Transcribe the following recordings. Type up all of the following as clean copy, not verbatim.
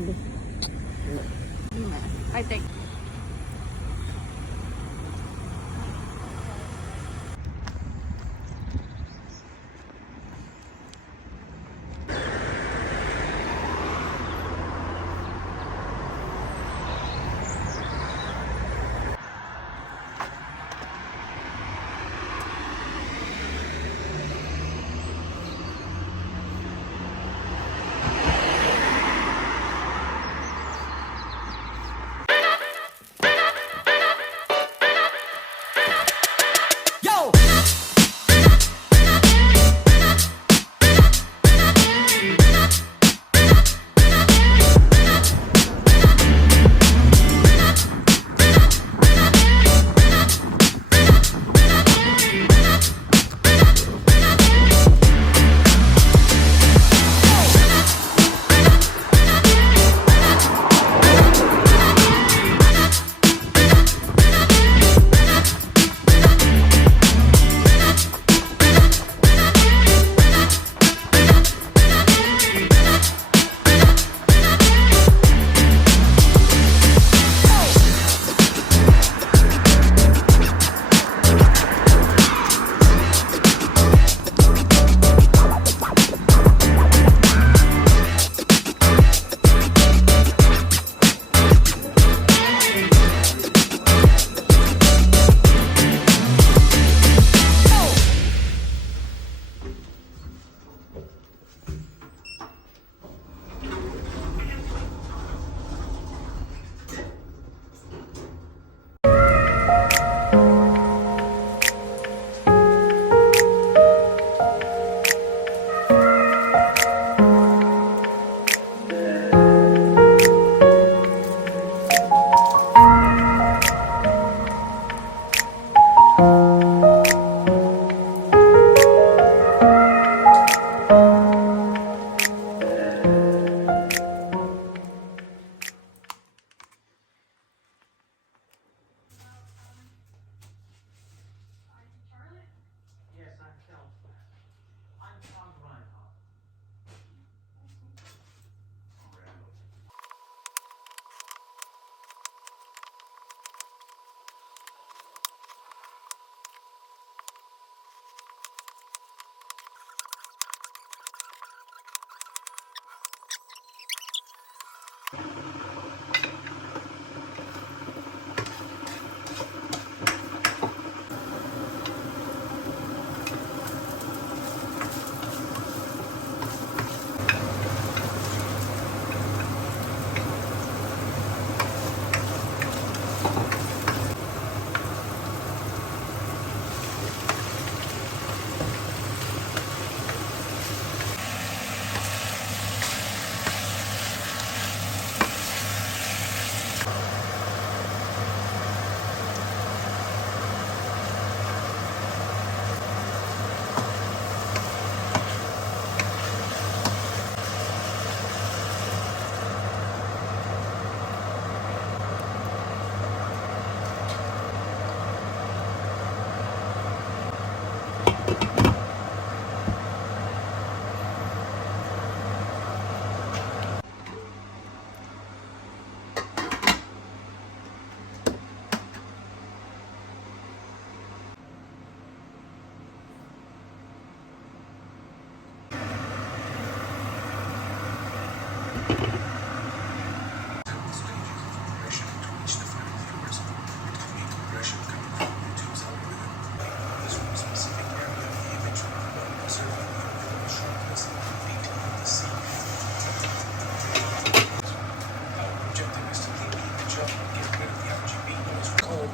Hindi. I think.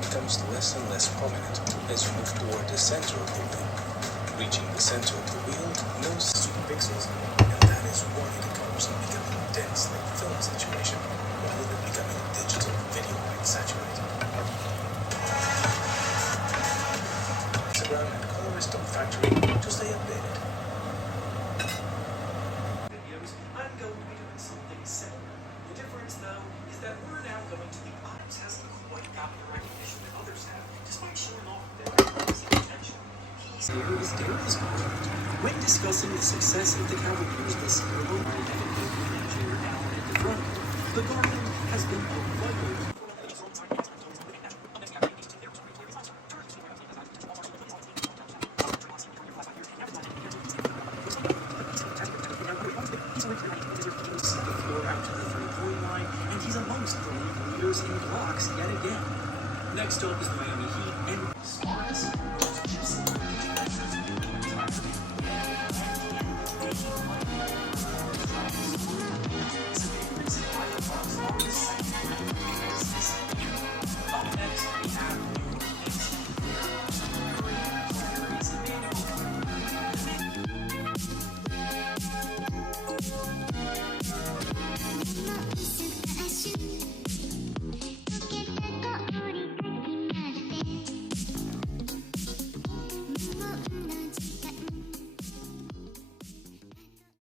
Becomes less and less prominent as you move toward the center of the wheel. Reaching the center of the wheel moves to pixels, and that is why the colors are becoming dense like film saturation, rather than becoming digital video light saturated. Instagram and Colorist Factory to stay updated. Videos, I'm going to be doing something similar. The difference, though, is that we're now going to the items hasn't quite gotten the recognition that others have, despite showing off their attention. Here is Darius Garland. When discussing the success of the Cavaliers this year, we'll find Evan Mobley and Jared Allen at the front. The Garden has been a vital the floor out to the three-point line, and he's amongst the league leaders in blocks yet again. Next up is the Miami Heat, and smartest, up next, we have New Orleans. I should